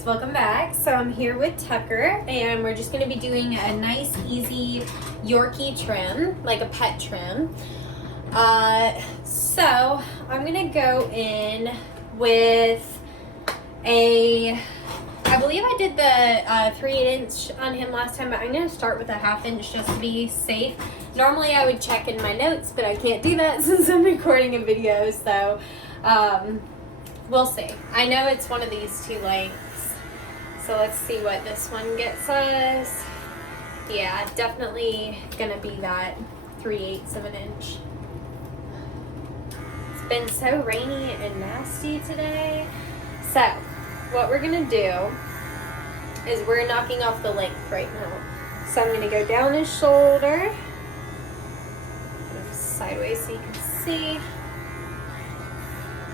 guys, welcome back. So I'm here with Tucker and we're just going to be doing a nice easy Yorkie trim, like a pet trim. So I'm going to go in with I believe I did the 3/8 inch on him last time, but I'm going to start with a 1/2 inch just to be safe. Normally I would check in my notes, but I can't do that since I'm recording a video, so we'll see. I know it's one of these two lengths, so let's see what this one gets us. Yeah, definitely gonna be that 3/8 of an inch. It's been so rainy and nasty today. So what we're gonna do is we're knocking off the length right now. So I'm gonna go down his shoulder, sideways so you can see.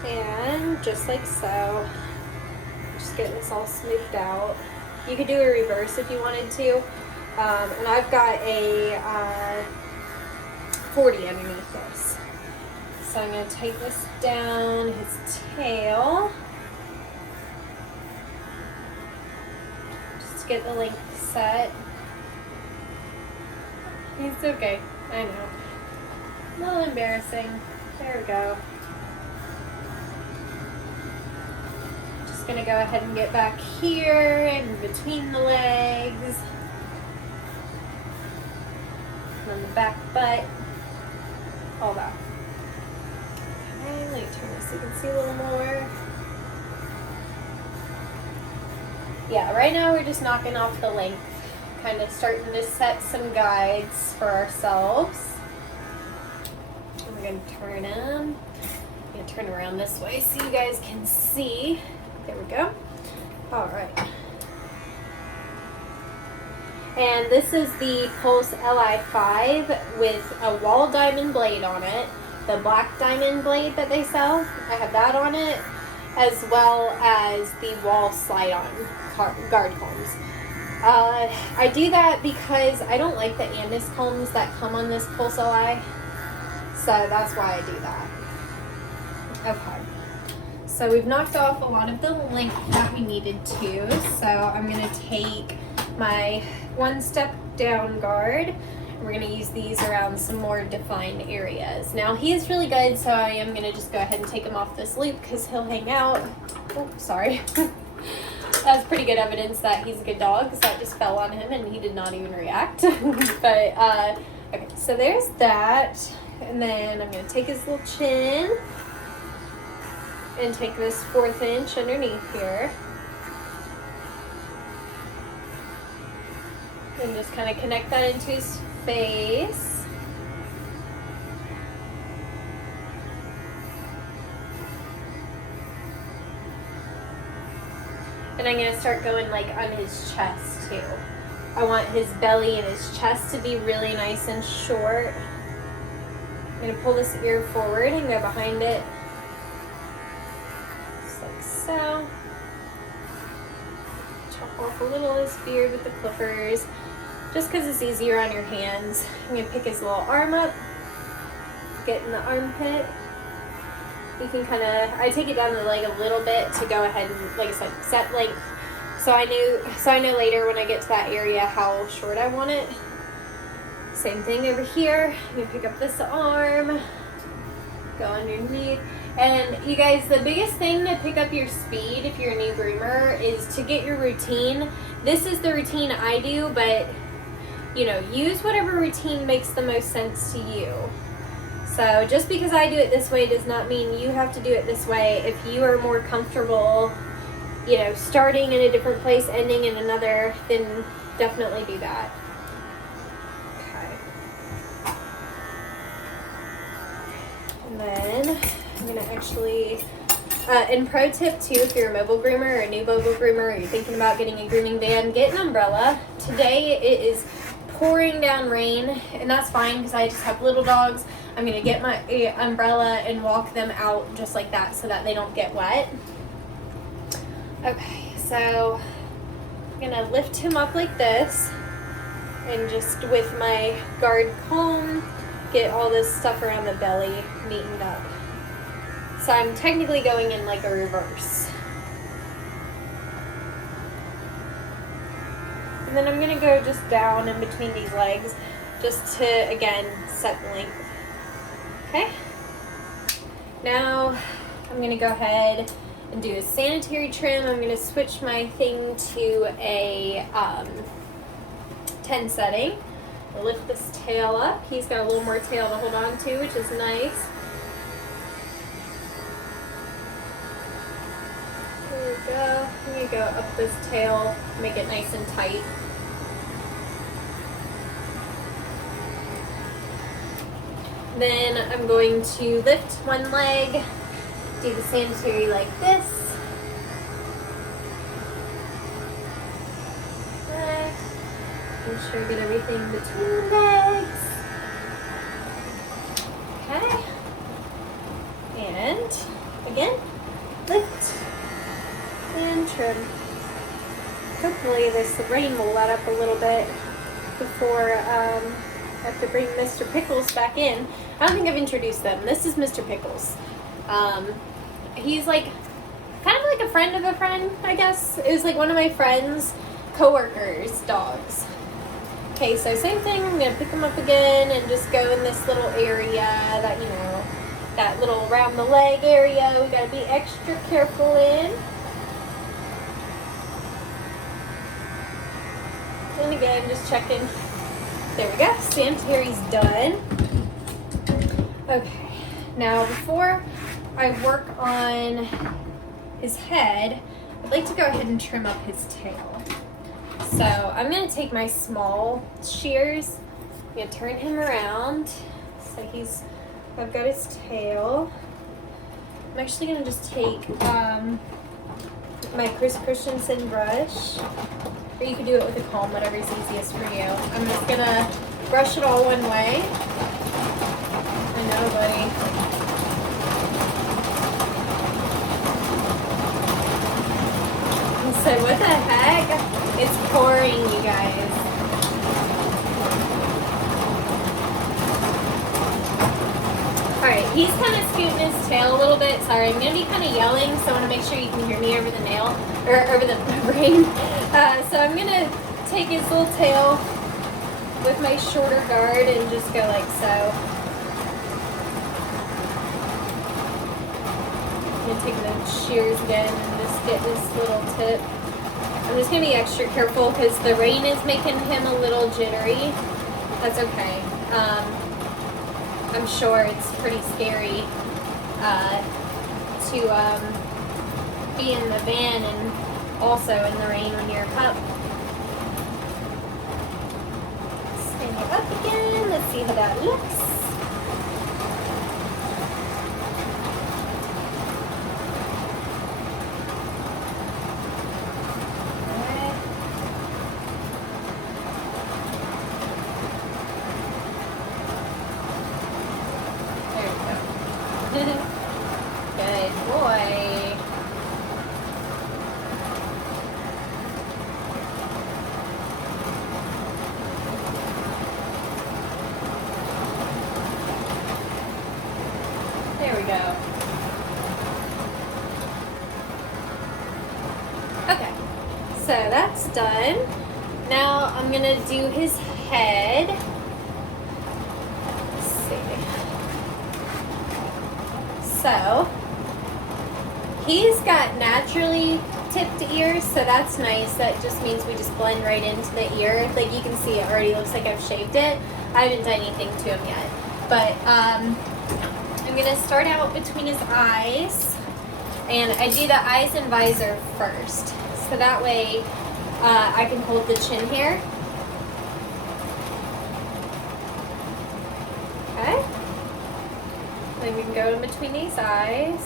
And just like so, just getting this all smoothed out. You could do a reverse if you wanted to. And I've got a 40 underneath this. So I'm going to take this down his tail. Just to get the length set. It's okay, I know. A little embarrassing. There we go. Gonna go ahead and get back here in between the legs and then the back butt, all that. Okay, let me turn this so you can see a little more. Yeah, right now we're just knocking off the length, kind of starting to set some guides for ourselves. I'm gonna turn him. I'm gonna turn around this way so you guys can see. There we go. All right. And this is the Pulse Li5 with a wall diamond blade on it. The black diamond blade that they sell. I have that on it, as well as the wall slide-on guard combs. I do that because I don't like the anise combs that come on this Pulse Li. So that's why I do that. Okay. So we've knocked off a lot of the length that we needed to. So I'm going to take my one step down guard. We're going to use these around some more defined areas. Now he is really good, so I am going to just go ahead and take him off this loop because he'll hang out. Oh, sorry. That's pretty good evidence that he's a good dog because that just fell on him and he did not even react. But, okay, so there's that. And then I'm going to take his little chin and take this 1/4 inch underneath here and just kind of connect that into his face. And I'm going to start going like on his chest too. I want his belly and his chest to be really nice and short. I'm going to pull this ear forward and go behind it. So, chop off a little of his beard with the clippers, just because it's easier on your hands. I'm going to pick his little arm up, get in the armpit. You can kind of, I take it down the leg a little bit to go ahead and, like I said, set length. So I know later when I get to that area how short I want it. Same thing over here. I'm going to pick up this arm, go underneath. And you guys, the biggest thing to pick up your speed if you're a new groomer is to get your routine. This is the routine I do, but you know, use whatever routine makes the most sense to you. So just because I do it this way does not mean you have to do it this way. If you are more comfortable, you know, starting in a different place, ending in another, then definitely do that. Okay. And then I'm going to actually, and pro tip too, if you're a mobile groomer or a new mobile groomer, or you're thinking about getting a grooming van, get an umbrella. Today it is pouring down rain, and that's fine because I just have little dogs. I'm going to get my umbrella and walk them out just like that so that they don't get wet. Okay, so I'm going to lift him up like this, and just with my guard comb, get all this stuff around the belly neatened up. So I'm technically going in like a reverse. And then I'm going to go just down in between these legs just to, again, set the length. Okay. Now I'm going to go ahead and do a sanitary trim. I'm going to switch my thing to a 10 setting. I'll lift this tail up. He's got a little more tail to hold on to, which is nice. There we go. I'm going to go up this tail, make it nice and tight. Then I'm going to lift one leg, do the sanitary like this. Make sure I get everything between the legs. Okay. And again, lift and trim. Hopefully this rain will let up a little bit before I have to bring Mr. Pickles back in. I don't think I've introduced them. This is Mr. Pickles. He's like kind of like a friend of a friend, I guess. It was like one of my friend's coworkers' dogs. Okay, so same thing. I'm gonna pick him up again and just go in this little area that, you know, that little around the leg area. We gotta be extra careful in. And again, just checking. There we go. Sanitary's done. Okay, now before I work on his head, I'd like to go ahead and trim up his tail. So I'm going to take my small shears, I'm going to turn him around. So I've got his tail. I'm actually going to just take my Chris Christensen brush, or you can do it with a comb, whatever's easiest for you. I'm just going to brush it all one way. I know, buddy. So what the heck? It's pouring, you guys. Alright, he's kind of scooting his tail a little bit. Sorry, I'm going to be kind of yelling, so I want to make sure you can hear me over the over the rain. So I'm going to take his little tail with my shorter guard and just go like so. I'm going to take the shears again and just get this little tip. I'm just going to be extra careful because the rain is making him a little jittery. That's okay. I'm sure it's pretty scary to be in the van and also in the rain when you're a pup. Stand it up again. Let's see how that looks. Good boy. There we go. Okay, so that's done. Now I'm gonna do his head. Let's see. So, he's got naturally tipped ears, so that's nice. That just means we just blend right into the ear. Like you can see, it already looks like I've shaved it. I haven't done anything to him yet. But I'm going to start out between his eyes, and I do the eyes and visor first. So that way I can hold the chin hair. Okay. Then we can go in between these eyes.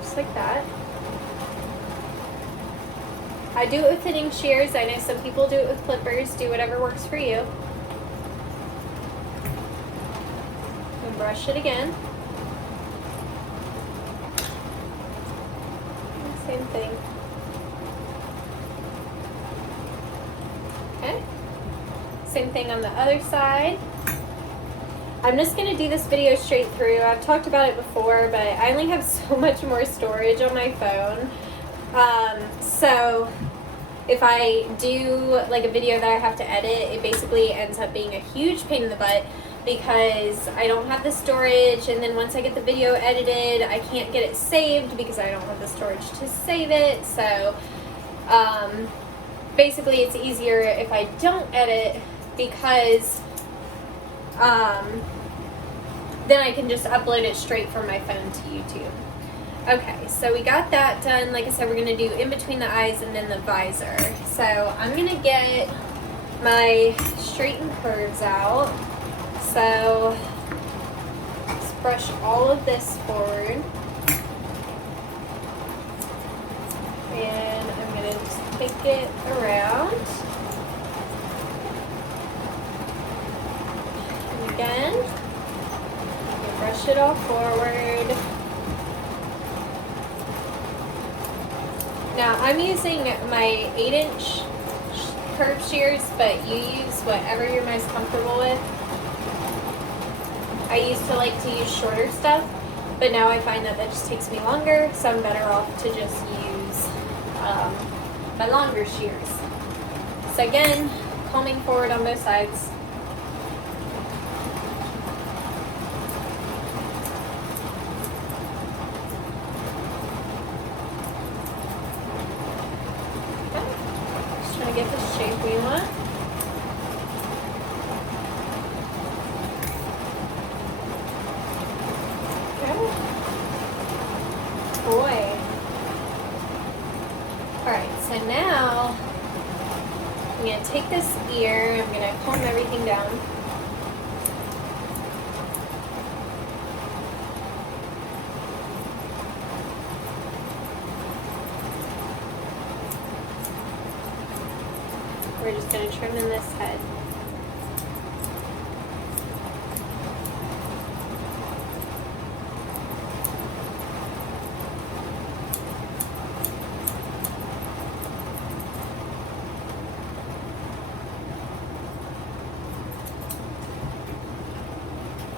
Just like that. I do it with thinning shears. I know some people do it with clippers. Do whatever works for you. And brush it again. Same thing. Okay. Same thing on the other side. I'm just going to do this video straight through. I've talked about it before, but I only have so much more storage on my phone So if I do like a video that I have to edit, it basically ends up being a huge pain in the butt because I don't have the storage, and then once I get the video edited, I can't get it saved because I don't have the storage to save it. So basically it's easier if I don't edit because then I can just upload it straight from my phone to YouTube. Okay, so we got that done. Like I said, we're going to do in between the eyes and then the visor. So I'm going to get my straight and curves out. So let's brush all of this forward. And I'm going to just take it around. And again, brush it all forward. Now I'm using my 8-inch curved shears, but you use whatever you're most comfortable with. I used to like to use shorter stuff, but now I find that just takes me longer, so I'm better off to just use my longer shears. So again, combing forward on both sides. Get the shape we want. Okay. Boy. Alright, so now I'm going to take this ear, I'm going to comb everything down. We're just going to trim in this head.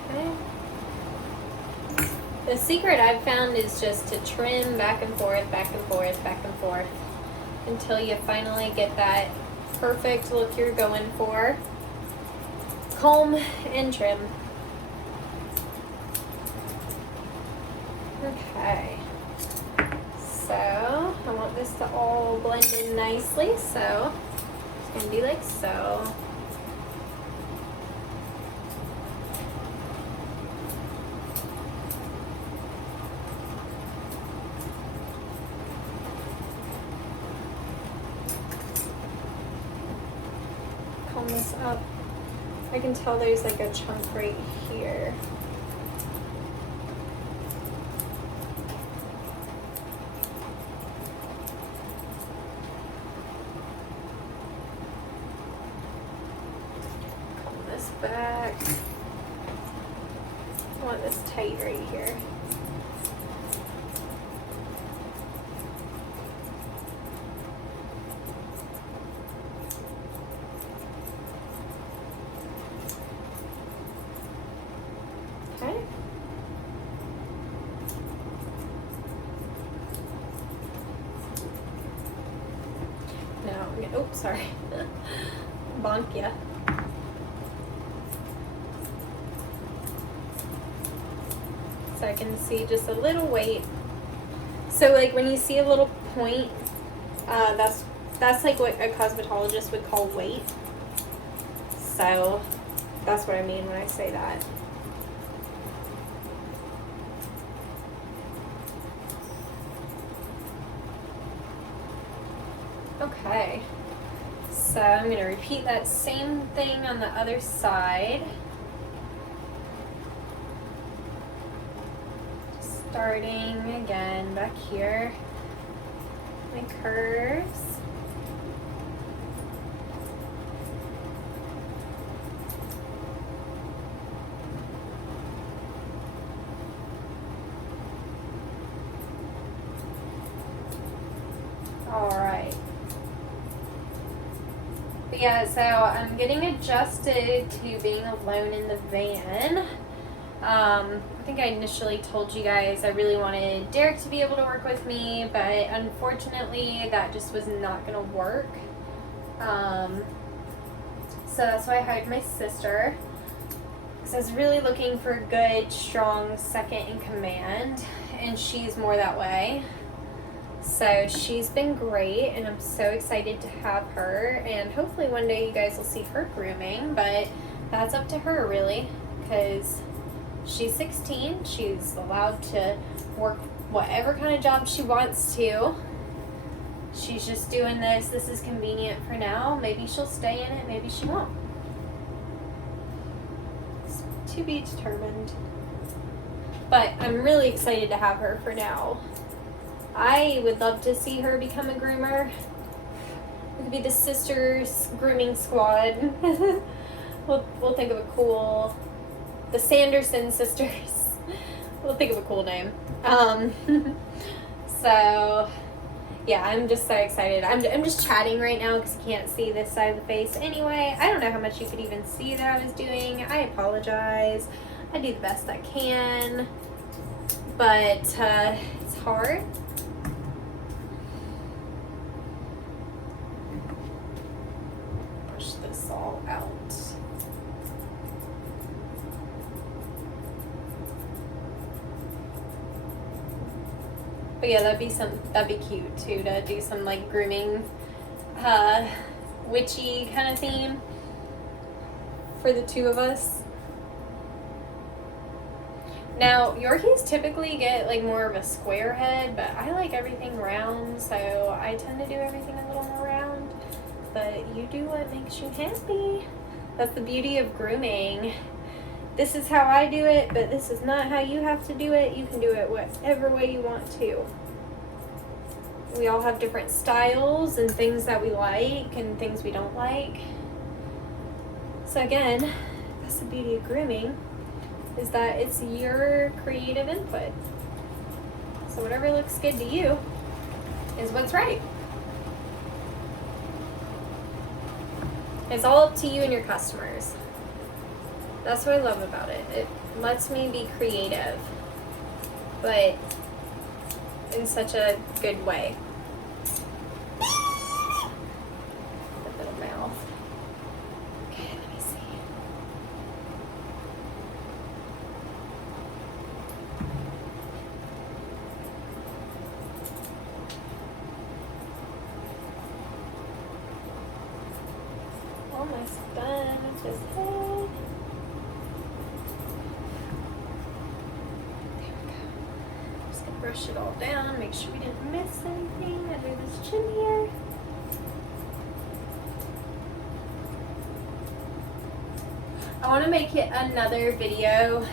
Okay. The secret I've found is just to trim back and forth, back and forth, back and forth until you finally get that perfect look you're going for. Comb and trim. Okay. So I want this to all blend in nicely, so it's going to be like so. This up. I can tell there's like a chunk right here. Comb this back. I want this tight right here. Oops, sorry. Bonk ya. So I can see just a little weight. So like when you see a little point, that's like what a cosmetologist would call weight. So that's what I mean when I say that. Okay. So I'm going to repeat that same thing on the other side. Starting again back here, my curves. All right. Yeah, so I'm getting adjusted to being alone in the van. I think I initially told you guys I really wanted Derek to be able to work with me, but unfortunately that just was not going to work. So that's why I hired my sister, because I was really looking for a good, strong second in command, and she's more that way. So she's been great, and I'm so excited to have her, and hopefully one day you guys will see her grooming, but that's up to her really, because she's 16, she's allowed to work whatever kind of job she wants to. She's just doing this is convenient for now. Maybe she'll stay in it, maybe she won't. It's to be determined. But I'm really excited to have her for now. I would love to see her become a groomer. We could be the sisters grooming squad. We'll think of a cool, the Sanderson sisters. We'll think of a cool name. So yeah, I'm just so excited. I'm just chatting right now because you can't see this side of the face anyway. I don't know how much you could even see that I was doing. I apologize. I do the best I can, but it's hard. Brush this all out. But yeah, that'd be cute too, to do some like grooming, witchy kind of theme for the two of us. Now, Yorkies typically get like more of a square head, but I like everything round, so I tend to do everything a little more round. But you do what makes you happy. That's the beauty of grooming. This is how I do it, but this is not how you have to do it. You can do it whatever way you want to. We all have different styles and things that we like and things we don't like. So again, that's the beauty of grooming, is that it's your creative input. So whatever looks good to you is what's right. It's all up to you and your customers. That's what I love about it. It lets me be creative, but in such a good way. The little mouth. Okay, let me see. Almost done with this head. Brush it all down, make sure we didn't miss anything under this chin here. I want to make it another video,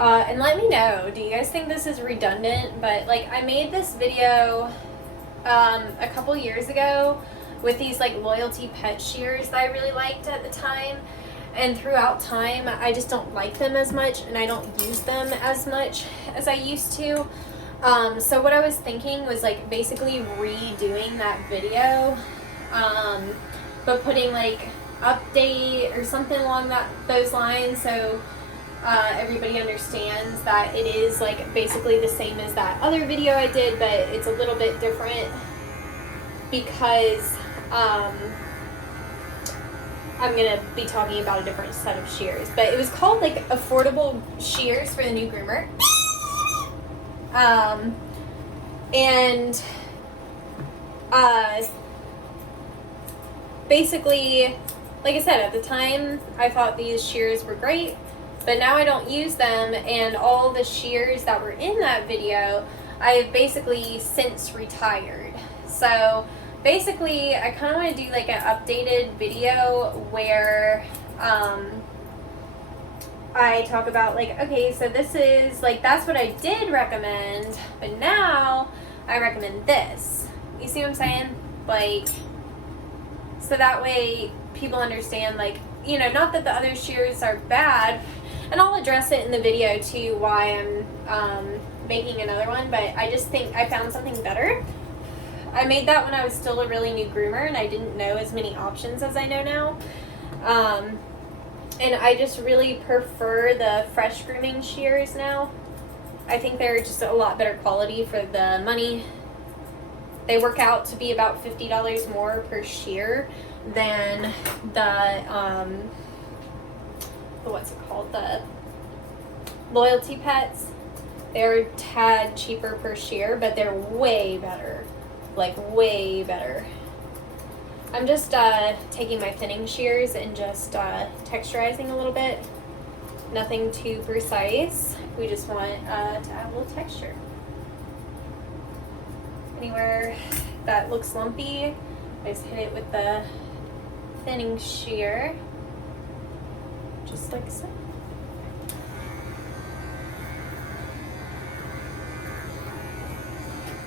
and let me know, do you guys think this is redundant? But like, I made this video a couple years ago with these like loyalty pet shears that I really liked at the time. And throughout time, I just don't like them as much, and I don't use them as much as I used to. So what I was thinking was like basically redoing that video, but putting like update or something along those lines, so everybody understands that it is like basically the same as that other video I did, but it's a little bit different because I'm gonna be talking about a different set of shears. But it was called like affordable shears for the new groomer. Basically, like I said, at the time I thought these shears were great, but now I don't use them, and all the shears that were in that video I have basically since retired. So basically, I kind of want to do like an updated video where I talk about like, okay, so this is like, that's what I did recommend, but now I recommend this. You see what I'm saying? Like, so that way people understand, like, you know, not that the other shears are bad, and I'll address it in the video too, why I'm making another one, but I just think I found something better. I made that when I was still a really new groomer and I didn't know as many options as I know now. And I just really prefer the fresh grooming shears now. I think they're just a lot better quality for the money. They work out to be about $50 more per shear than the, what's it called? The Loyalty Pets. They're a tad cheaper per shear, but they're way better. Like, way better. I'm just taking my thinning shears and just texturizing a little bit. Nothing too precise. We just want to add a little texture. Anywhere that looks lumpy, I just hit it with the thinning shear, just like so.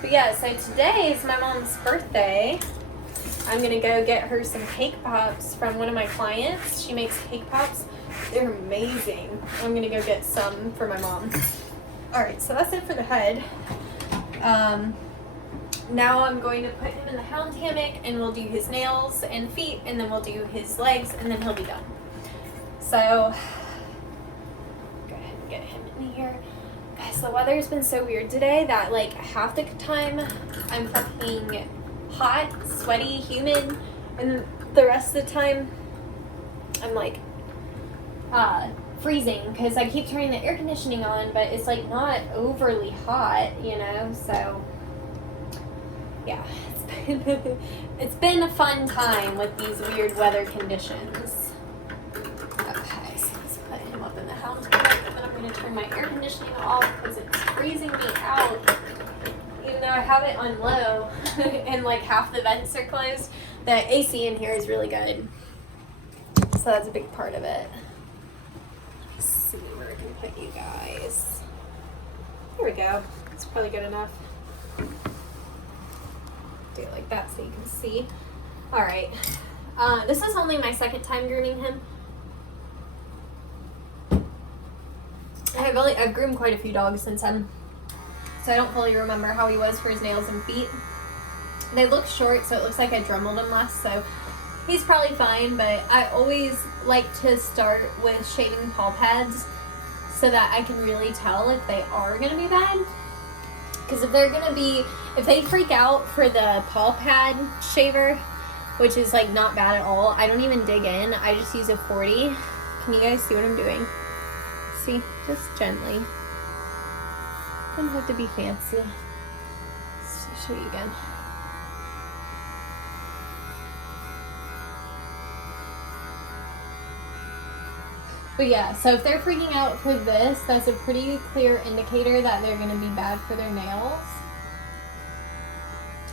But yeah, so today is my mom's birthday. I'm gonna go get her some cake pops from one of my clients. She makes cake pops. They're amazing. I'm gonna go get some for my mom. All right, so that's it for the head. Now I'm going to put him in the hound hammock and we'll do his nails and feet, and then we'll do his legs, and then he'll be done. So, go ahead and get him in here. Guys, the weather's been so weird today that like half the time I'm fucking hot, sweaty, humid, and the rest of the time I'm like freezing because I keep turning the air conditioning on, but it's like not overly hot, you know, so yeah, it's been a fun time with these weird weather conditions. Okay, so let's put him up in the house, and then I'm going to turn my air conditioning off because it's freezing me out. Even though I have it on low and like half the vents are closed, the AC in here is really good. So that's a big part of it. Let's see where I can put you guys. There we go. It's probably good enough. Do it like that so you can see. Alright. This is only my second time grooming him. I've groomed quite a few dogs since then, so I don't fully remember how he was for his nails and feet. They look short, so it looks like I Dremeled him last, so he's probably fine, but I always like to start with shaving paw pads so that I can really tell if they are going to be bad. Because if they freak out for the paw pad shaver, which is like not bad at all, I don't even dig in. I just use a 40. Can you guys see what I'm doing? See? Just gently. Doesn't have to be fancy. Let's show you again. But yeah, so if they're freaking out for this, that's a pretty clear indicator that they're going to be bad for their nails.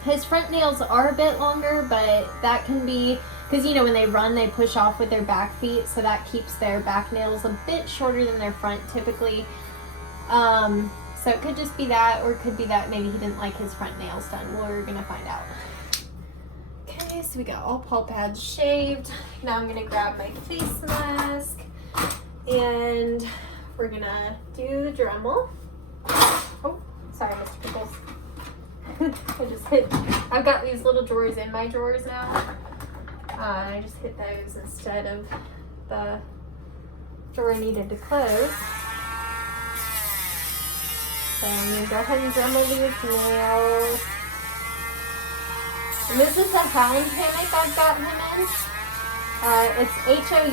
His front nails are a bit longer, but that can be, because you know when they run they push off with their back feet, so that keeps their back nails a bit shorter than their front typically. So it could just be that, or it could be that maybe he didn't like his front nails done. We're going to find out. Okay, so we got all paw pads shaved. Now I'm going to grab my face mask. And we're gonna do the Dremel. Oh, sorry, Mr. Pickles. I've got these little drawers in my drawers now. I just hit those instead of the drawer I needed to close. So I'm gonna go ahead and Dremel these nails. And this is the hound hammock I've got him in. It's HOUND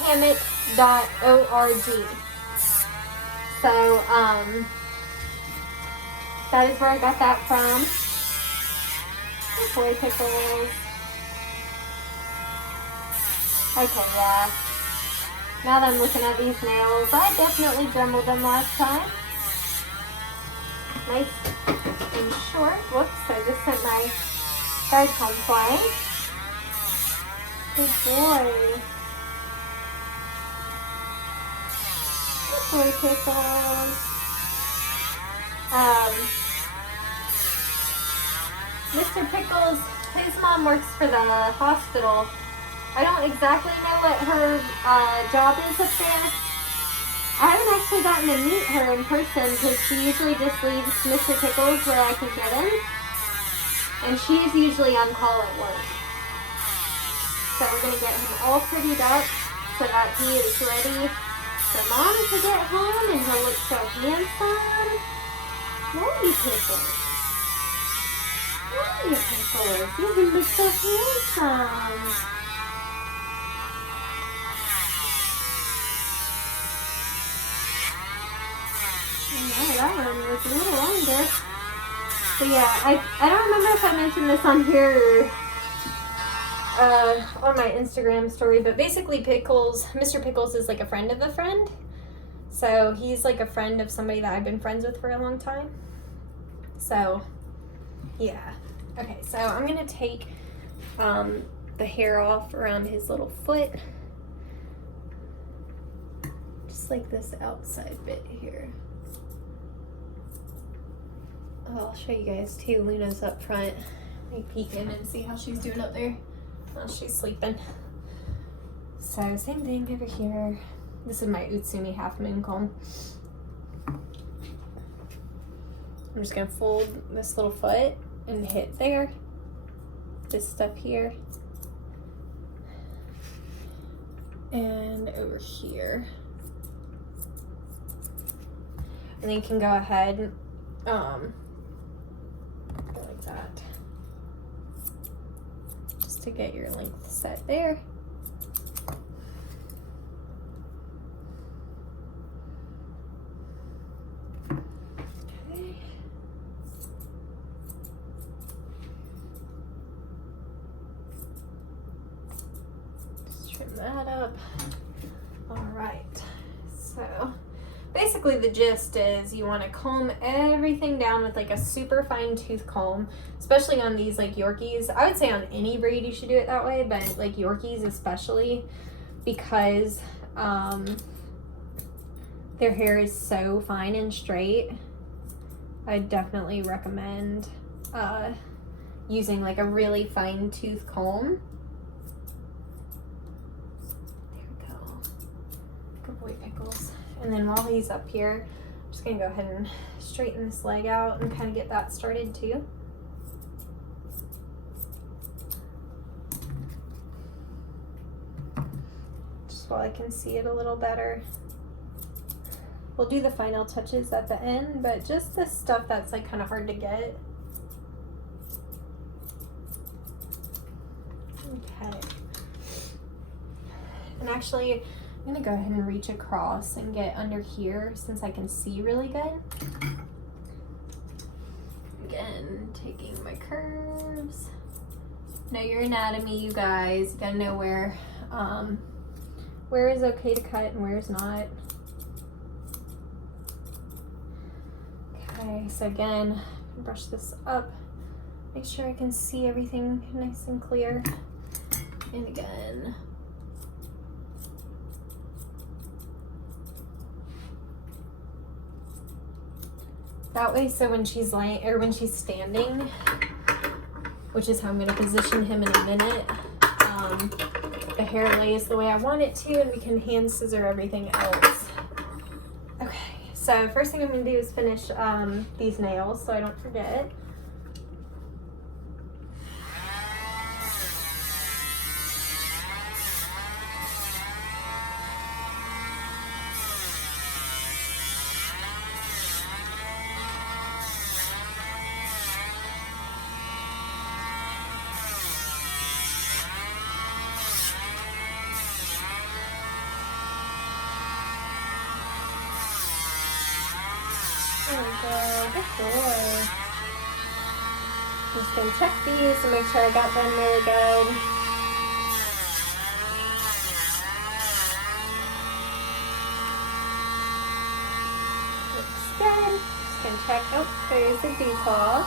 HAMMOC houndhammock.org. So that is where I got that from. Boy Pickles. Okay, yeah. Now that I'm looking at these nails, I definitely Dremeled them last time. Nice and short. Whoops, I just sent my guys home flying. Good boy. Good boy, Pickles. Mr. Pickles, his mom works for the hospital. I don't exactly know what her job is up there. I haven't actually gotten to meet her in person because she usually just leaves Mr. Pickles where I can get him. And she's usually on call at work. So we're going to get him all prettied up so that he is ready for Mom to get home and he'll look so handsome. Won't you, Pickles? Won't you, Pickles? You will look so handsome. Yeah, that one was a little longer. But yeah, I don't remember if I mentioned this on here or on my Instagram story, but basically Pickles, Mr. Pickles is like a friend of a friend. So he's like a friend of somebody that I've been friends with for a long time. So yeah. Okay, so I'm gonna take the hair off around his little foot. Just like this outside bit here. Oh, I'll show you guys too. Luna's up front. Let me peek in and see how she's doing up there. Oh, she's sleeping. So same thing over here. This is my Utsumi half moon comb. I'm just gonna fold this little foot and hit there. This stuff here. And over here. And then you can go ahead go like that. Just to get your length set there. That up. All right, so basically the gist is you want to comb everything down with like a super fine tooth comb, especially on these like Yorkies. I would say on any breed you should do it that way, but like Yorkies especially, because their hair is so fine and straight. I definitely recommend using like a really fine tooth comb. Good boy, Pickles. And then while he's up here, I'm just gonna go ahead and straighten this leg out and kind of get that started too. Just while I can see it a little better. We'll do the final touches at the end, but just the stuff that's like kind of hard to get. Okay. And actually, I'm gonna go ahead and reach across and get under here since I can see really good. Again, taking my curves. Know your anatomy, you guys. You gotta know where is okay to cut and where is not. Okay, so again, brush this up. Make sure I can see everything nice and clear. And again. That way, so when she's lying or when she's standing, which is how I'm going to position him in a minute, the hair lays the way I want it to, and we can hand scissor everything else. Okay, so first thing I'm going to do is finish these nails so I don't forget. There we go, good boy. I'm just gonna check these to make sure I got them really good. Looks good. Just gonna check, oh, there's the default.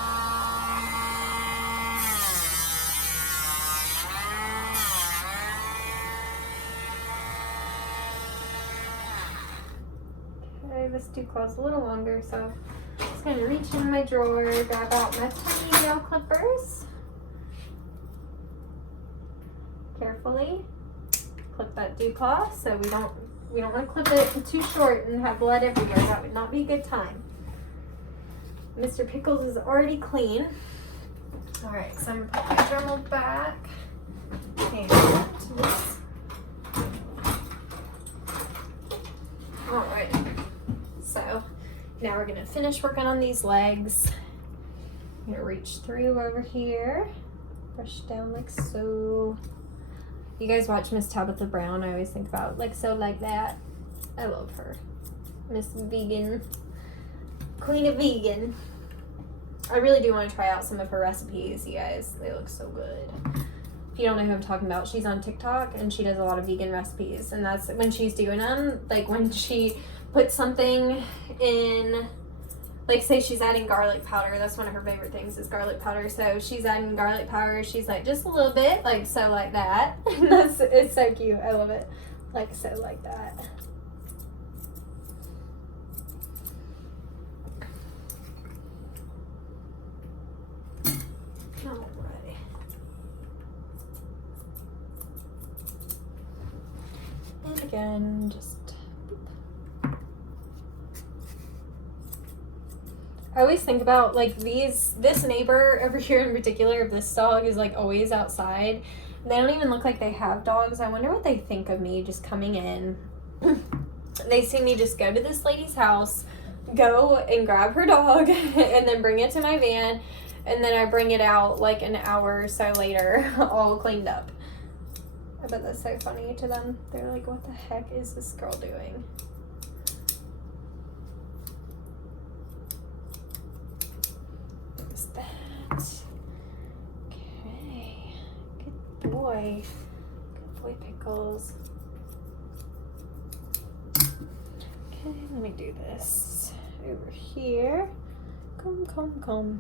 This dew claw's a little longer, so I'm just going to reach in my drawer, grab out my tiny nail clippers. Carefully clip that dew claw, so we don't want to clip it too short and have blood everywhere. That would not be a good time. Mr. Pickles is already clean. Alright, so I'm gonna put my Dremel back. And this. Alright. So now we're gonna finish working on these legs. I'm gonna reach through over here. Brush down like so. You guys watch Miss Tabitha Brown, I always think about like so like that. I love her. Miss Vegan. Queen of Vegan. I really do want to try out some of her recipes, you guys. They look so good. If you don't know who I'm talking about, she's on TikTok and she does a lot of vegan recipes. And that's when she's doing them, like when she puts something in, like say she's adding garlic powder. That's one of her favorite things is garlic powder. So she's adding garlic powder. She's like, just a little bit, like so like that. It's so cute. I love it. Like so like that. Alrighty. And again, just I always think about like this neighbor over here in particular of this dog is like always outside. They don't even look like they have dogs. I wonder what they think of me just coming in. They see me just go to this lady's house, go and grab her dog and then bring it to my van. And then I bring it out like an hour or so later, all cleaned up. I bet that's so funny to them. They're like, what the heck is this girl doing? What's that? Okay. Good boy. Good boy, Pickles. Okay, let me do this over here. Comb.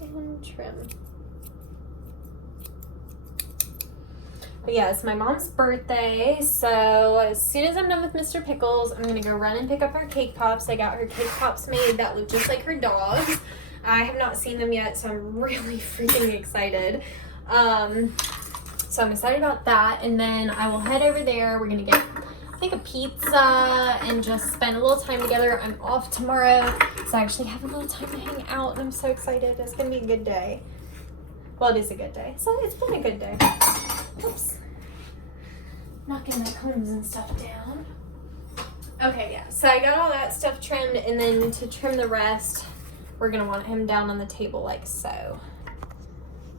And trim. But yeah, it's my mom's birthday, so as soon as I'm done with Mr. Pickles, I'm gonna go run and pick up her cake pops. I got her cake pops made that look just like her dog's. I have not seen them yet, so I'm really freaking excited. So I'm excited about that, and then I will head over there. We're gonna get I think a pizza and just spend a little time together. I'm off tomorrow, so I actually have a little time to hang out, and I'm so excited. It's gonna be a good day. Well, it is a good day. So it's been a good day. Oops. Knocking the combs and stuff down. Okay, yeah. So I got all that stuff trimmed, and then to trim the rest, we're gonna want him down on the table like so.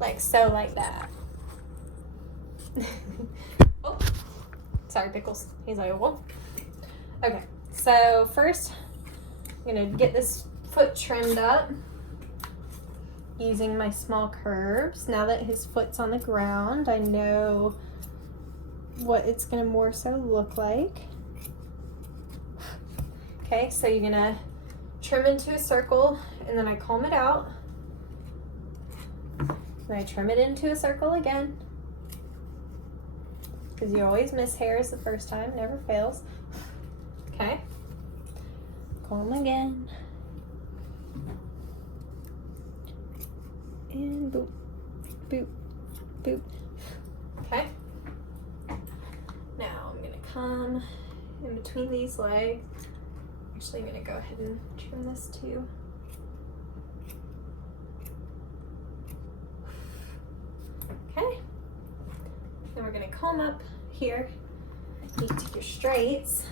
Like so, like that. Oh. Sorry, Pickles. He's like, whoa. Okay, so first, I'm gonna get this foot trimmed up using my small curves. Now that his foot's on the ground, I know what it's gonna more so look like. Okay, so you're gonna trim into a circle, and then I comb it out. And I trim it into a circle again. Because you always miss hairs the first time, never fails. Okay. Comb again. And boop, boop, boop. Okay. Now I'm gonna come in between these legs. Actually, I'm gonna go ahead and trim this too. Okay. Then we're gonna comb up here. You take your straights.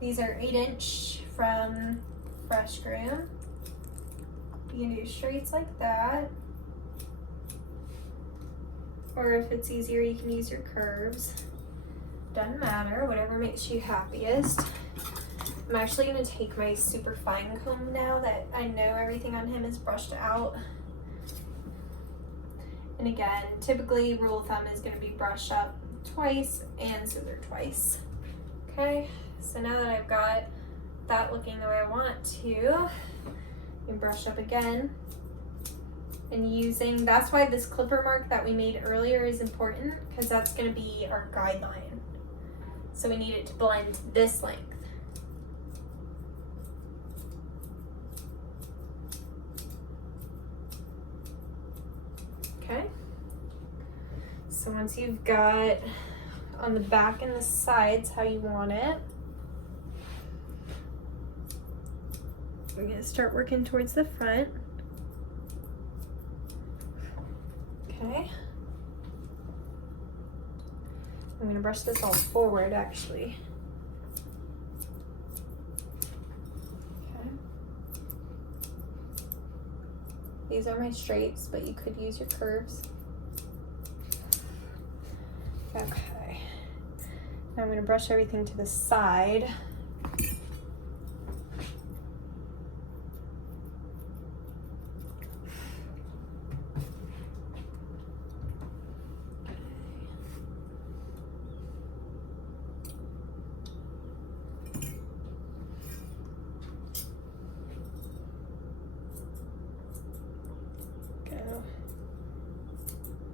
These are 8" from Fresh Groom. You can do straights like that. Or if it's easier, you can use your curves. Doesn't matter, whatever makes you happiest. I'm actually gonna take my super fine comb now that I know everything on him is brushed out. And again, typically rule of thumb is going to be brush up twice and scissor twice. Okay, so now that I've got that looking the way I want to, and brush up again. And using, that's why this clipper mark that we made earlier is important, because that's going to be our guideline. So we need it to blend this length. Okay, so once you've got on the back and the sides how you want it, we're going to start working towards the front. Okay. I'm going to brush this all forward actually. Okay. These are my straights, but you could use your curves. Okay. Now I'm going to brush everything to the side.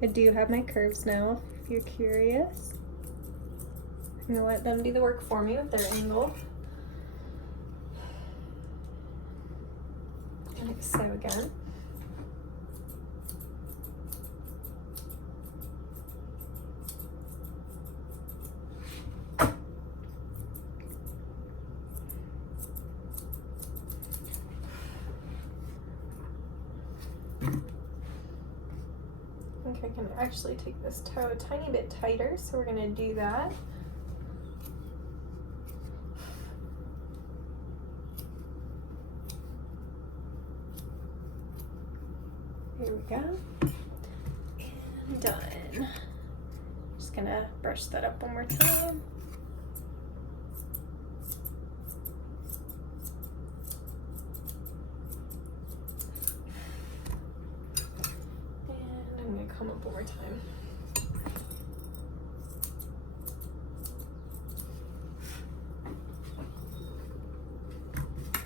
I do have my curves now, if you're curious. I'm gonna let them do the work for me with their angle. Like so again. I think I can actually take this toe a tiny bit tighter, so we're gonna do that. Here we go. And done. Just gonna brush that up one more time. And I'm gonna come up one more time.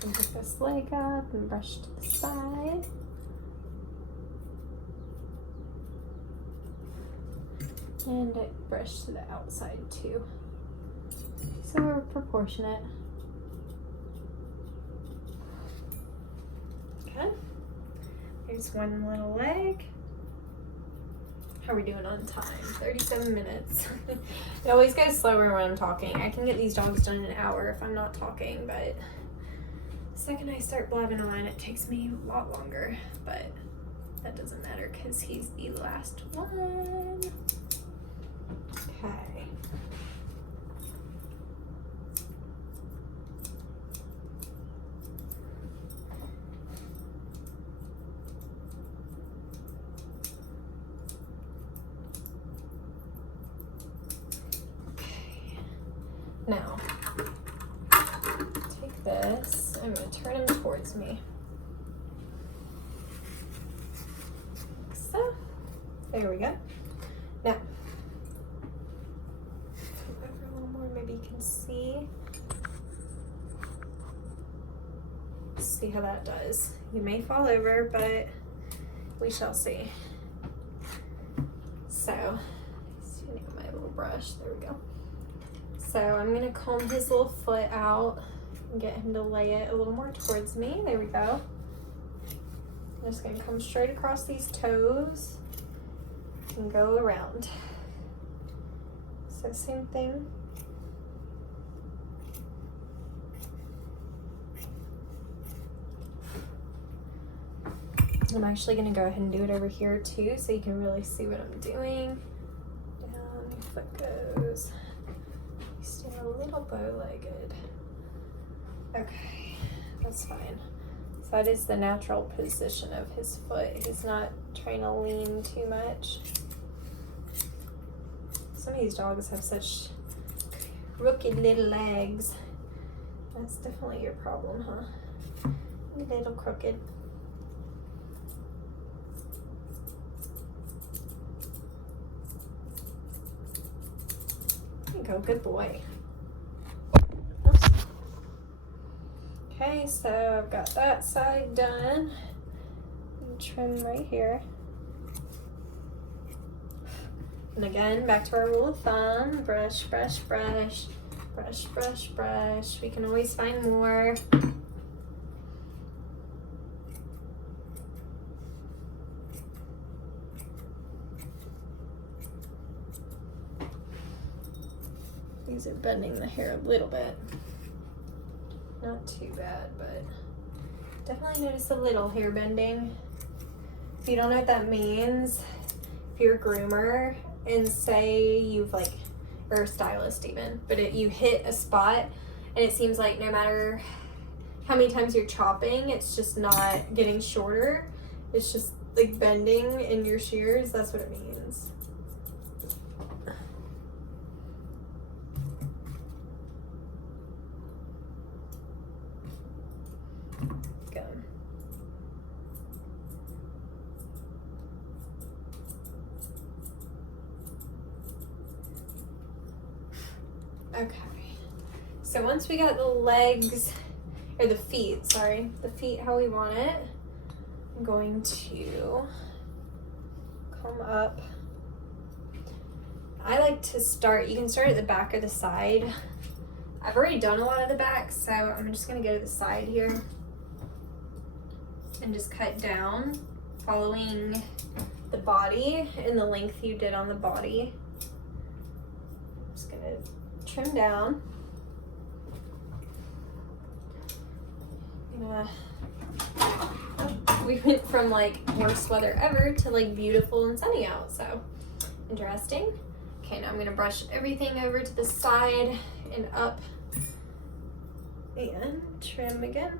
And pick this leg up and brush to the side. And brush to the outside too. So we're proportionate. Okay. Here's one little leg. How are we doing on time? 37 minutes. It always goes slower when I'm talking. I can get these dogs done in an hour if I'm not talking, but the second I start blabbing on, it takes me a lot longer. But that doesn't matter because he's the last one. Okay. Now, take this, I'm going to turn him towards me. Like so. There we go. Now, over a little more, maybe you can see. See how that does. You may fall over, but we shall see. So, see my little brush, there we go. So I'm gonna comb his little foot out and get him to lay it a little more towards me. There we go. I'm just gonna come straight across these toes and go around. So same thing. I'm actually gonna go ahead and do it over here too, so you can really see what I'm doing. Down your foot goes. Stay a little bow-legged. Okay, that's fine. So that is the natural position of his foot. He's not trying to lean too much. Some of these dogs have such crooked little legs. That's definitely your problem, huh? A little crooked. There you go, good boy. Oops. Okay, so I've got that side done. Trim right here. And again, back to our rule of thumb, brush, brush, brush, brush, brush, brush. We can always find more. These are bending the hair a little bit. Not too bad, but definitely notice a little hair bending. If you don't know what that means, if you're a groomer and say you've like, or a stylist even, but you hit a spot and it seems like no matter how many times you're chopping, it's just not getting shorter. It's just like bending in your shears. That's what it means. Go. Okay. So once we got the legs, or the feet, sorry, the feet how we want it, I'm going to come up. I like to start, you can start at the back or the side. I've already done a lot of the back, so I'm just gonna go to the side here and just cut down, following the body and the length you did on the body. I'm just gonna trim down. We went from like worst weather ever to like beautiful and sunny out, so interesting. Okay, now I'm gonna brush everything over to the side and up and trim again.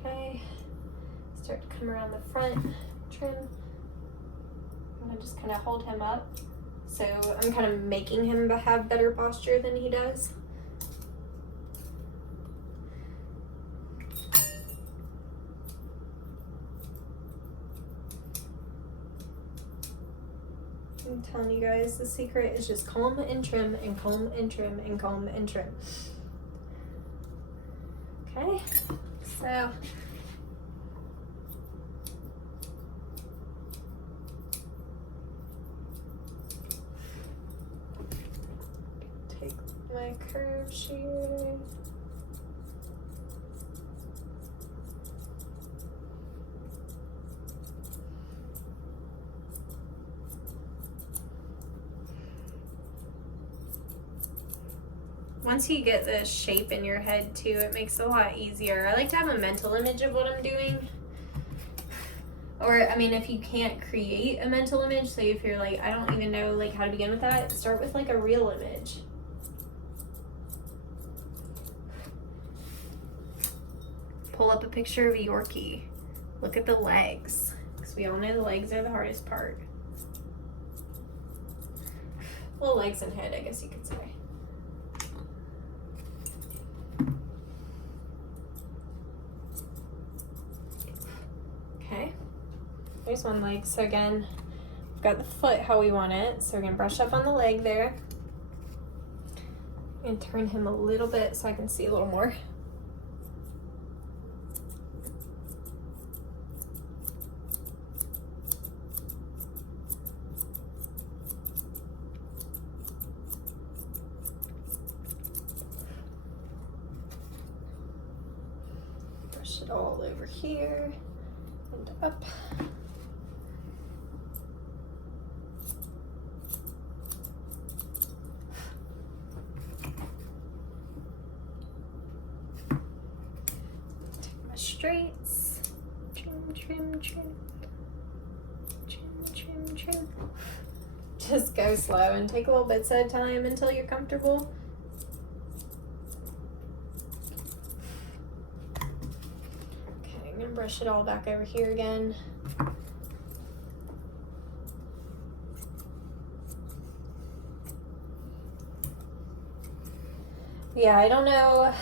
Okay, start to come around the front, trim. I'm gonna just kind of hold him up. So I'm kind of making him have better posture than he does. I'm telling you guys, the secret is just comb and trim and comb and trim and comb and trim. Okay, so take my curve shear. Once you get the shape in your head too, it makes it a lot easier. I like to have a mental image of what I'm doing. Or, I mean, if you can't create a mental image, say if you're like, I don't even know like how to begin with that, start with like a real image. Pull up a picture of a Yorkie. Look at the legs, because we all know the legs are the hardest part. Well, legs and head, I guess you could say. Okay, there's one leg. So again, we've got the foot how we want it. So we're gonna brush up on the leg there and turn him a little bit so I can see a little more. Brush it all over here and up. Take my straights, trim, trim, trim, trim, trim, trim. Just go slow and take little bits at a time until you're comfortable. Brush it all back over here again. Yeah, I don't know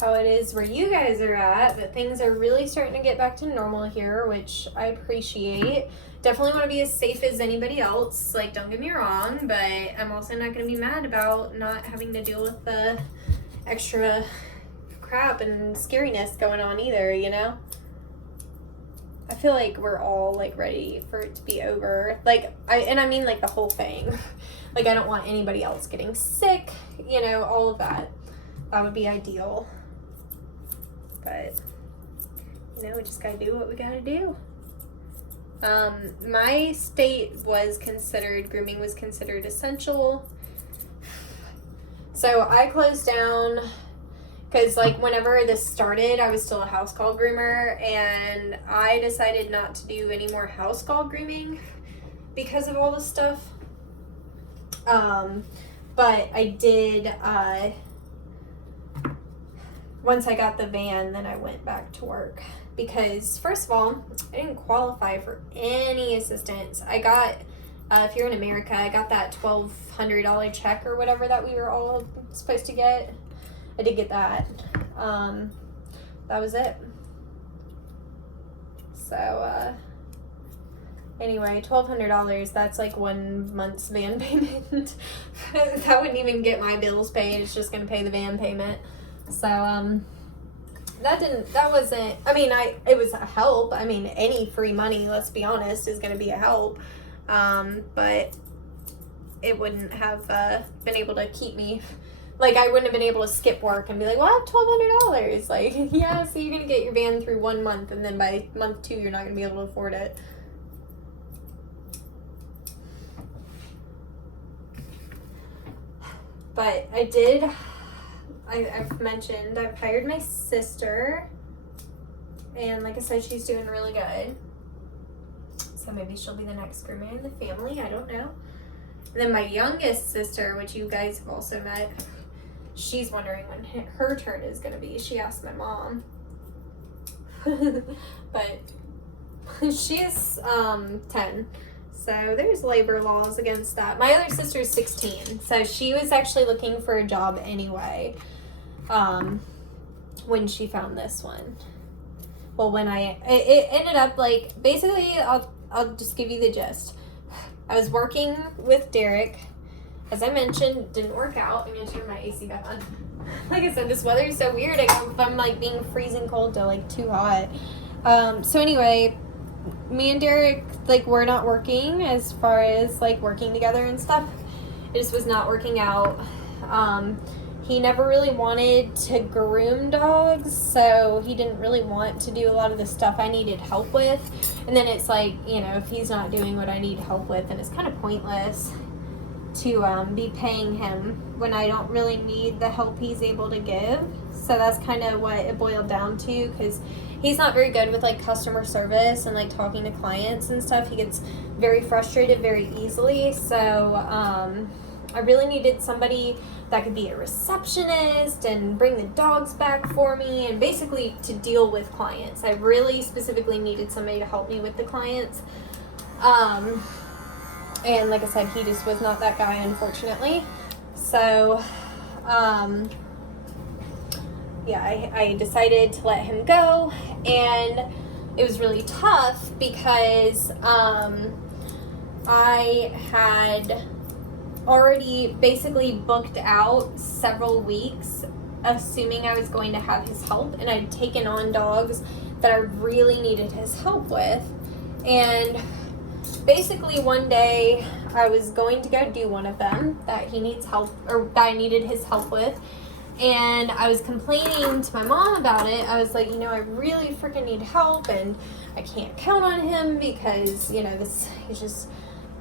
how it is where you guys are at, but things are really starting to get back to normal here, which I appreciate. Definitely want to be as safe as anybody else, like, don't get me wrong, but I'm also not going to be mad about not having to deal with the extra crap and scariness going on either, you know? I feel like we're all like ready for it to be over. Like, I mean like the whole thing. Like, I don't want anybody else getting sick, you know, all of that. That would be ideal. But, you know, we just gotta do what we gotta do. My state was considered, grooming was considered essential. So I closed down Because, like, whenever this started, I was still a house call groomer, and I decided not to do any more house call grooming because of all this stuff. But I did, once I got the van, then I went back to work. Because, first of all, I didn't qualify for any assistance. I got, if you're in America, I got that $1,200 check or whatever that we were all supposed to get. I did get that. That was it. So, anyway, $1,200, that's like 1 month's van payment. That wouldn't even get my bills paid. It's just going to pay the van payment. So, that wasn't, I mean, it was a help. I mean, any free money, let's be honest, is going to be a help. But it wouldn't have, been able to keep me. Like, I wouldn't have been able to skip work and be like, well, I have $1,200. Like, yeah, so you're going to get your van through 1 month, and then by month 2, you're not going to be able to afford it. But I did, I've mentioned, I've hired my sister, and like I said, she's doing really good. So maybe she'll be the next groomer in the family, I don't know. And then my youngest sister, which you guys have also met, she's wondering when her turn is going to be. She asked my mom. But she's 10. So there's labor laws against that. My other sister's 16. So she was actually looking for a job anyway when she found this one. Well, when it ended up like, basically, I'll just give you the gist. I was working with Derek. As I mentioned, didn't work out. I'm going to turn my AC back on. Like I said, this weather is so weird. I go from like being freezing cold to like too hot. So anyway, me and Derek, like, we're not working as far as like working together and stuff. It just was not working out. He never really wanted to groom dogs, so he didn't really want to do a lot of the stuff I needed help with. And then it's like, you know, if he's not doing what I need help with, then it's kind of pointless to be paying him when I don't really need the help he's able to give. So that's kind of what it boiled down to, because he's not very good with like customer service and like talking to clients and stuff. He gets very frustrated very easily. So I really needed somebody that could be a receptionist and bring the dogs back for me and basically to deal with clients. I really specifically needed somebody to help me with the clients. And like I said, he just was not that guy, unfortunately. So, yeah, I decided to let him go, and it was really tough because I had already basically booked out several weeks assuming I was going to have his help, and I'd taken on dogs that I really needed his help with. And basically one day I was going to go do one of them that he needs help, or that I needed his help with, and I was complaining to my mom about it. I was like, you know, I really freaking need help, and I can't count on him because, you know, this is just,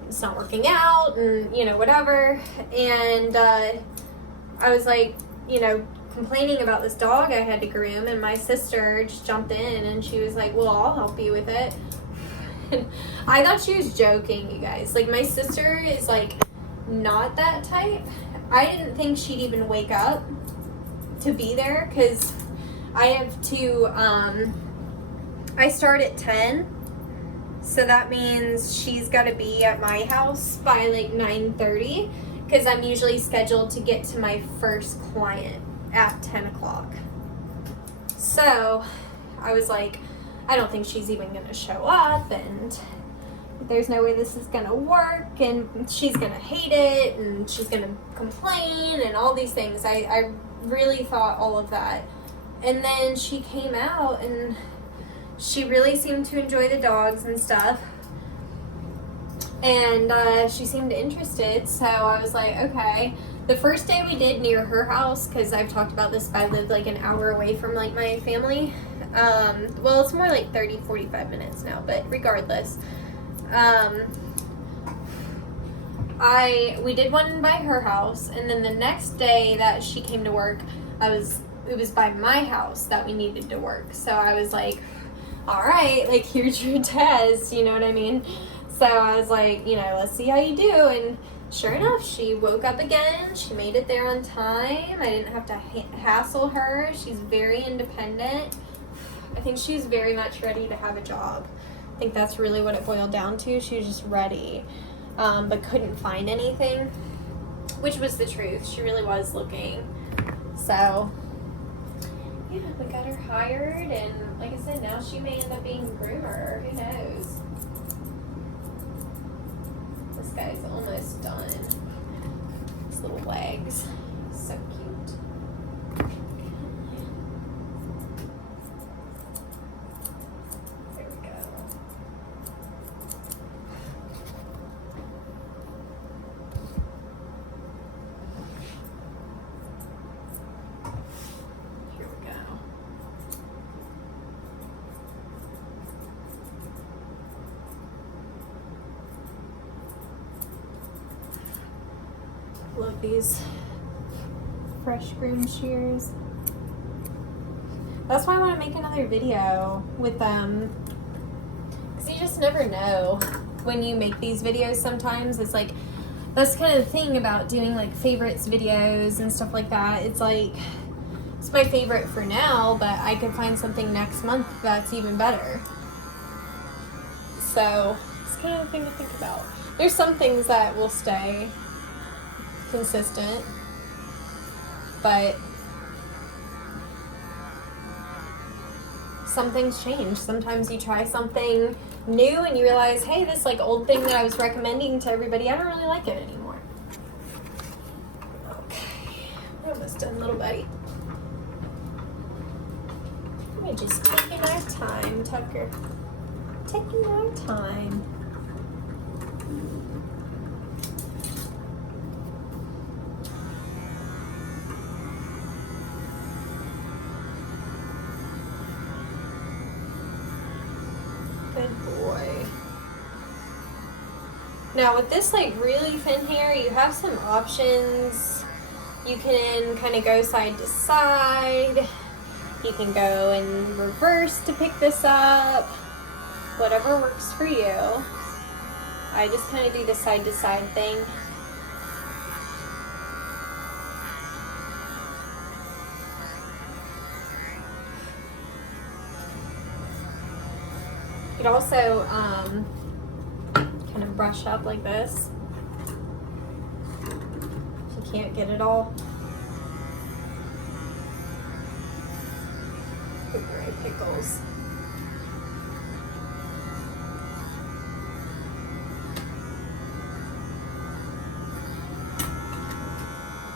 it's not working out, and, you know, whatever. And I was like, you know, complaining about this dog I had to groom, and my sister just jumped in and she was like, well, I'll help you with it. And I thought she was joking, you guys. Like, my sister is like not that type. I didn't think she'd even wake up to be there, because I have to I start at 10, so that means she's got to be at my house by like 9:30, because I'm usually scheduled to get to my first client at 10 o'clock. So I was like, I don't think she's even going to show up, and there's no way this is going to work, and she's going to hate it, and she's going to complain, and all these things. I really thought all of that. And then she came out, and she really seemed to enjoy the dogs and stuff, and she seemed interested, so I was like, okay. The first day we did near her house, because I've talked about this, I lived like an hour away from like my family. Well, it's more like 30-45 minutes now, but regardless, we did one by her house, and then the next day that she came to work, I was it was by my house that we needed to work. So I was like, all right, like, here's your test, you know what I mean? So I was like, you know, let's see how you do. And sure enough, she woke up again. She made it there on time. I didn't have to hassle her. She's very independent. I think she's very much ready to have a job. I think that's really what it boiled down to. She was just ready, but couldn't find anything, which was the truth. She really was looking. So yeah, we got her hired, and like I said, now she may end up being groomer. Who knows? This guy's almost done. His little legs, so cute. There we go. Here we go. Love these fresh groom shears. That's why I want to make another video with them, because you just never know when you make these videos. Sometimes it's like, that's kind of the thing about doing like favorites videos and stuff like that. It's like, it's my favorite for now, but I could find something next month that's even better. So it's kind of a thing to think about. There's some things that will stay consistent, but some things change. Sometimes you try something new and you realize, hey, this like old thing that I was recommending to everybody, I don't really like it anymore. Okay, we're almost done, little buddy. We're just taking our time, Tucker. Taking our time. Good boy. Now with this like really thin hair, you have some options. You can kind of go side to side. You can go in reverse to pick this up. Whatever works for you. I just kind of do the side to side thing. You could also kind of brush up like this if you can't get it all. Blueberry pickles.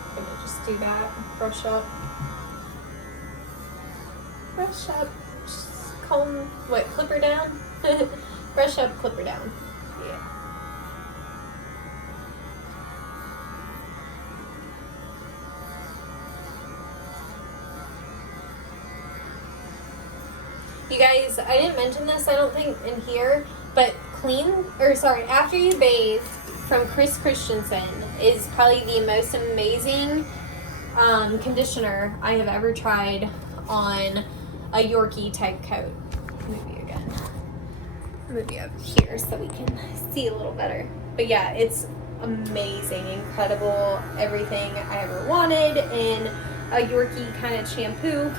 I'm gonna just do that. Brush up. Brush up. Just comb, what, clipper down? Brush up, clipper down. Yeah. You guys, I didn't mention this, I don't think, in here, but after you bathe from Chris Christensen is probably the most amazing conditioner I have ever tried on a Yorkie type coat. Move you again. Move you up here so we can see a little better. But yeah, it's amazing, incredible, everything I ever wanted in a Yorkie kind of shampoo.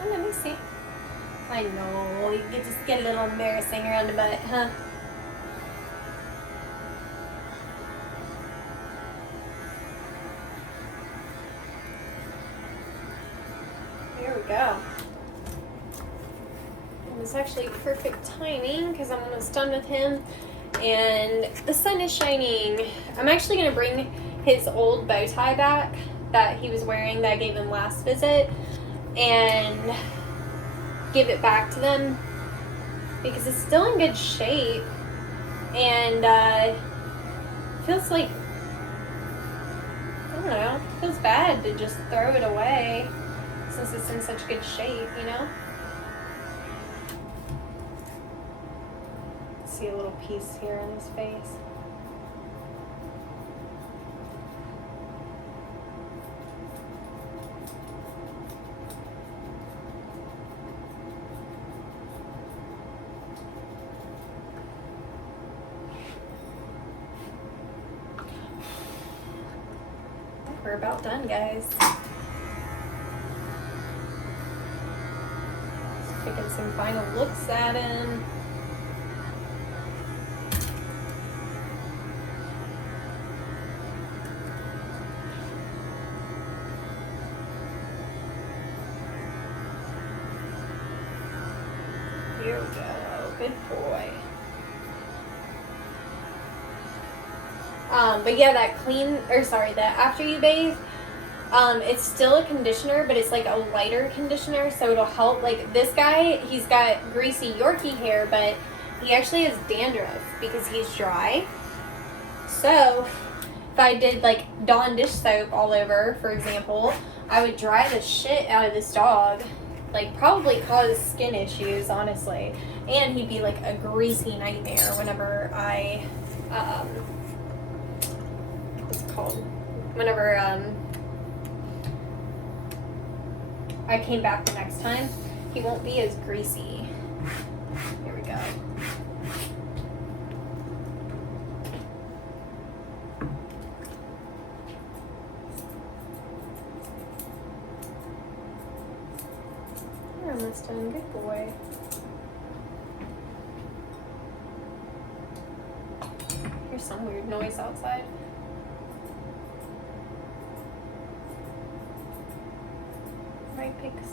Oh, let me see. I know, you just get a little embarrassing around the butt, huh? There we go. And it's actually perfect timing because I'm almost done with him and the sun is shining. I'm actually going to bring his old bow tie back that he was wearing that I gave him last visit and give it back to them because it's still in good shape and feels like, I don't know, feels bad to just throw it away since it's in such good shape, you know? See a little piece here in his face. we're about done, guys. Just picking some final looks at him. Here we go. Good boy. But yeah, that after you bathe, it's still a conditioner, but it's like a lighter conditioner, so it'll help. Like this guy, he's got greasy Yorkie hair, but he actually has dandruff because he's dry. So if I did like Dawn dish soap all over, for example, I would dry the shit out of this dog. Like probably cause skin issues, honestly. And he'd be like a greasy nightmare whenever I, whenever I came back the next time, he won't be as greasy. Here we go. You're almost done. Good boy. Here's some weird noise outside. Right, pigs?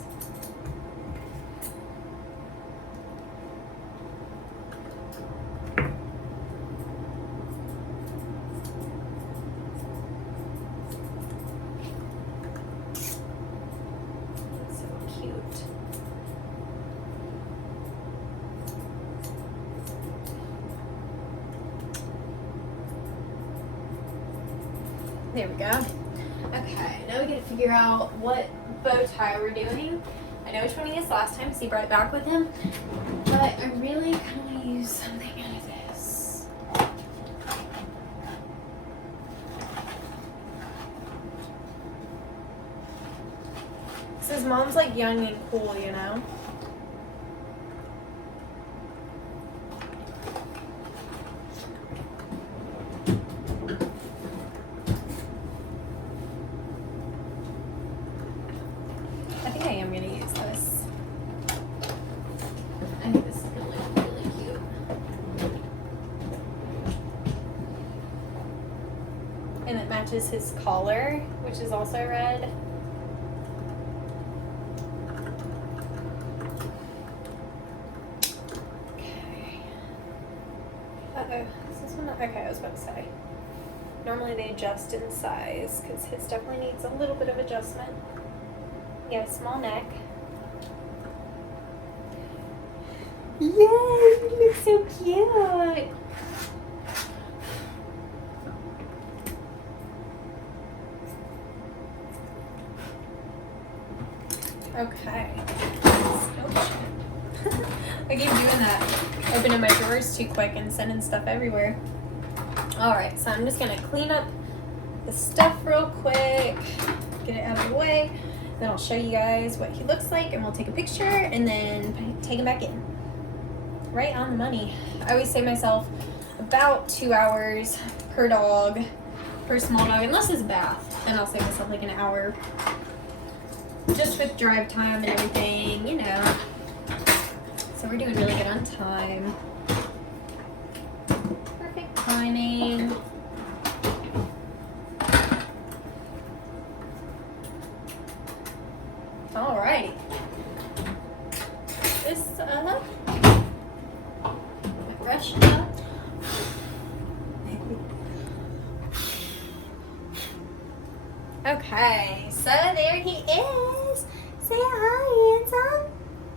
So cute. There we go. Okay, now we gotta figure out what bow tie we're doing. I know which one he is last time because he brought it back with him, but I really kind of want to use something out of this. So his mom's like young and cool, you know? I think I am going to use this. I think this is going to look really cute. And it matches his collar, which is also red. Okay. Uh-oh. Is this one? Okay, I was about to say. Normally they adjust in size because his definitely needs a little bit of adjustment. Yeah, small neck. Yay, you look so cute. Okay. I keep doing that. Opening my drawers too quick and sending stuff everywhere. Alright, so I'm just going to clean up the stuff real quick. Get it out of the way. Then I'll show you guys what he looks like and we'll take a picture and then take him back in. Right on the money. I always say myself about 2 hours per dog, per small dog, unless it's a bath. And I'll say myself like an hour. Just with drive time and everything, you know. So we're doing really good on time. Perfect timing. Alrighty. This brush up. Okay, so there he is. Say hi, handsome.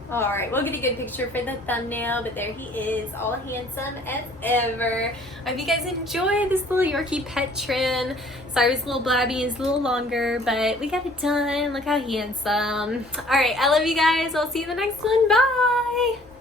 Alright, we'll get a good picture for the thumbnail, but there he is, all handsome as ever. I hope you guys enjoyed this little Yorkie pet trim. Sorry it's a little blabby, it's a little longer, but we got it done. Look how handsome. Alright, I love you guys. I'll see you in the next one. Bye!